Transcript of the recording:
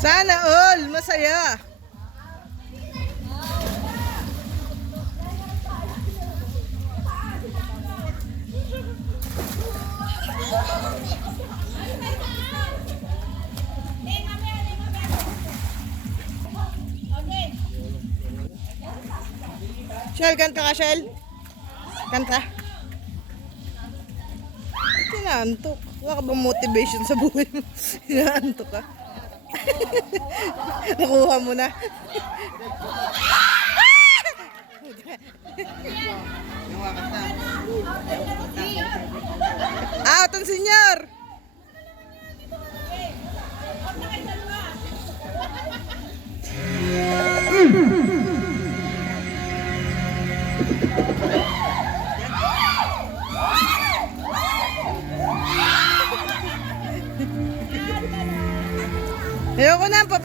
Sana all masaya. Shell, kanta ka, Shell? Kanta. Inaantok. Wala ka bang motivation sa buhay mo? Inaantok ka. Nakuha mo na. Out ang senyor! Ayoko na,